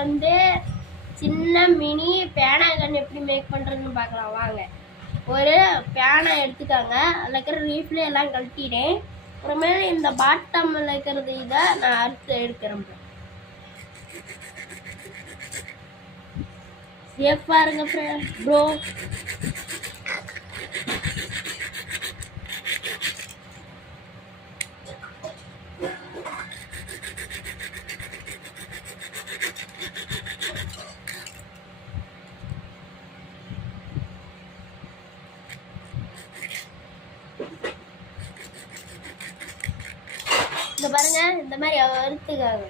வந்து சின்ன மினி பேனா கன் எப்படி மேக் பண்ணுறதுன்னு பார்க்கலாம் வாங்க. ஒரு பேனா எடுத்துக்காங்க, அதில் இருக்கிற ரீஃப்ல எல்லாம் கழட்டிட்டேன். அப்புறமேல இந்த பாட்டமில் இருக்கிறது இதை நான் அறுத்து எடுக்கிறேன். சேஃபாக இருங்க ப்ரோ. இந்த பாருங்க, இந்த மாதிரி அறுத்துக்காங்க.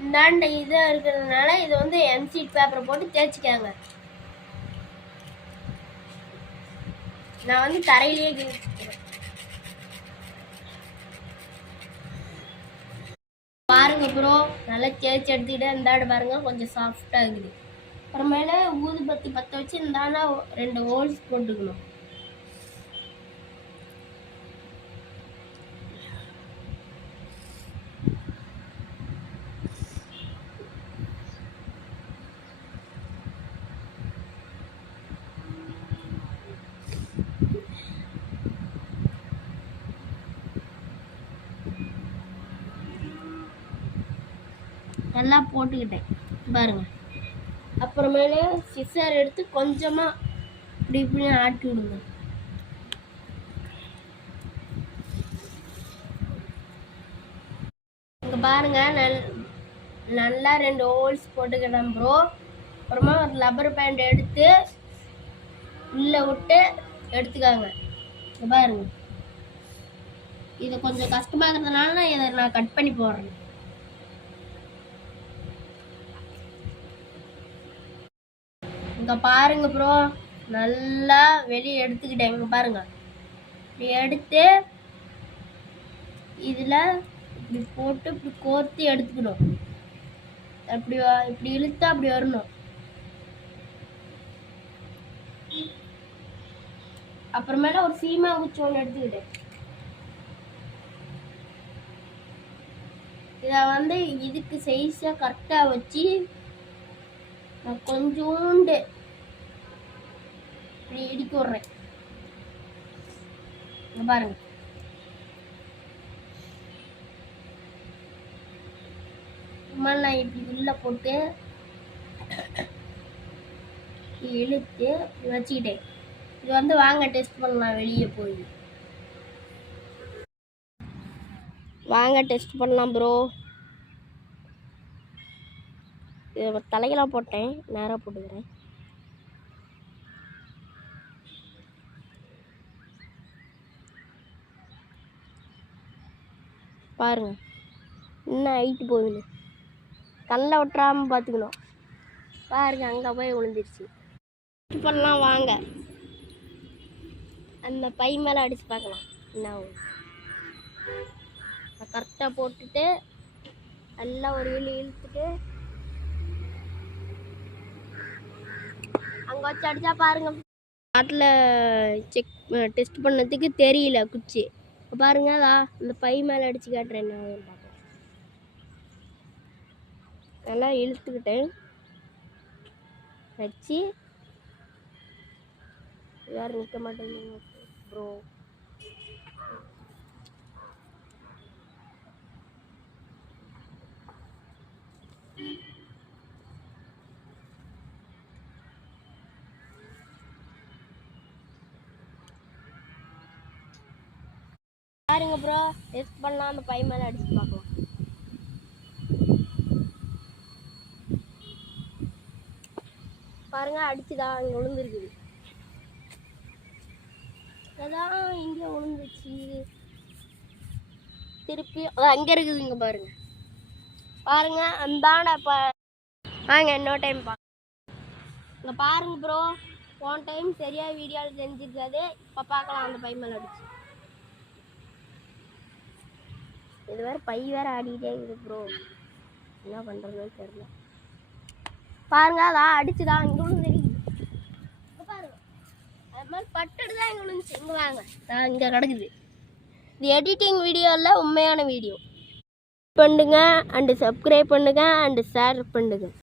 இந்தாண்ட இதாக இருக்கிறதுனால இது வந்து எம்சீட் பேப்பரை போட்டு தேய்ச்சிக்காங்க. நான் வந்து தரையிலேயே பாருங்க ப்ரோ, நல்லா தேய்ச்சி எடுத்துக்கிட்டு இந்தாண்ட பாருங்க கொஞ்சம் சாஃப்டாக இருக்குது. அப்புறமேல ஊதுபத்தி பற்ற வச்சு இந்தாண்ட 2 ஹோல்ஸ் போட்டுக்கணும். நல்லா போட்டுக்கிட்டேன் பாருங்க. அப்புறமேல சிசர் எடுத்து கொஞ்சமாக இப்படி இப்படி ஆட்டி விடுங்க. இங்கே பாருங்க, நல்லா 2 ஹோல்ஸ் போட்டுக்கிட்டேன் ப்ரோ. அப்புறமா ஒரு லப்பர் பேண்ட் எடுத்து உள்ளே விட்டு எடுத்துக்காங்க. இங்கே பாருங்க, இது கொஞ்சம் கஷ்டமாக இருக்கிறதுனால இதை நான் கட் பண்ணி போடுறேன். இங்கே பாருங்க ப்ரோ, நல்லா வெளியே எடுத்துக்கிட்டேன். இங்கே பாருங்க, இப்படி எடுத்து இதில் இப்படி போட்டு இப்படி கோர்த்து எடுத்துக்கணும். இப்படி இழுத்து அப்படி வரணும். அப்புறமேல ஒரு சீமா குச்சி ஒன்று எடுத்துக்கிட்டேன். இதை வந்து இதுக்கு சைஸாக கரெக்டாக வச்சு நான் கொஞ்சோண்டு இப்படி இடிக்க விட்றேன். பாருங்க, நான் இப்படி உள்ள போட்டு இழுத்து வச்சுக்கிட்டேன். இது வந்து வாங்க டெஸ்ட் பண்ணலாம். வெளியே போய் வாங்க டெஸ்ட் பண்ணலாம் ப்ரோ. இது தலையெல்லாம் போட்டேன், நேராக போட்டுக்கிறேன். பாருங்க, இன்னும் ஹைட்டு போகுதுன்னு கல்லை விட்டுறாமல் பார்த்துக்கணும். பாருங்க, அங்கே போய் விழுந்துருச்சு. டெஸ்ட் பண்ணலாம் வாங்க. அந்த பை மேலே அடித்து பார்க்கலாம் என்ன கரெக்டாக போட்டுட்டு நல்லா ஒரு இழுத்துட்டு அங்கே வச்சு அடித்தா பாருங்க. நாட்டில் டெஸ்ட் பண்ணதுக்கு தெரியல குச்சி. பாருங்க, இந்த பை மேலே அடித்து காட்டுறேன். என்ன பார்ப்போம். நல்லா இழுத்துக்கிட்டேன் வச்சு. யாரும் நிற்க மாட்டேங்குது ப்ரோ. பாருங்க ப்ரோ, டெஸ்ட் பண்ணலாம். அந்த பை மேலே அடிச்சு பார்க்கலாம். பாருங்க, அடிச்சுதான் இங்கே விழுந்துருக்குது. அதான் இங்கே விழுந்துச்சு. திருப்பி அங்கே இருக்குது. இங்கே பாருங்க பாருங்க அந்தாண்ட வாங்க இன்னொரு டைம் இங்கே பாருங்க ப்ரோ. போன டைம் சரியாக வீடியோவில் செஞ்சுருக்காது. இப்போ பார்க்கலாம் அந்த பை மேலே அடிச்சு. இது வேறு பை வேறு ஆடிக்கிட்டே இருக்குது ப்ரோ. என்ன பண்ணுறதுன்னு தெரியல. பாருங்க, அதான் அடிச்சுதான் இங்கே விழுந்து பாருங்க. அது மாதிரி பட்டுட்டு தான் இங்கே விழுந்துச்சு. இங்கே வாங்க, இங்கே கிடக்குது. இது எடிட்டிங் வீடியோ இல்லை, உண்மையான வீடியோ. பண்ணுங்கள் அண்டு சப்ஸ்கிரைப் பண்ணுங்கள் அண்டு ஷேர் பண்ணுங்கள்.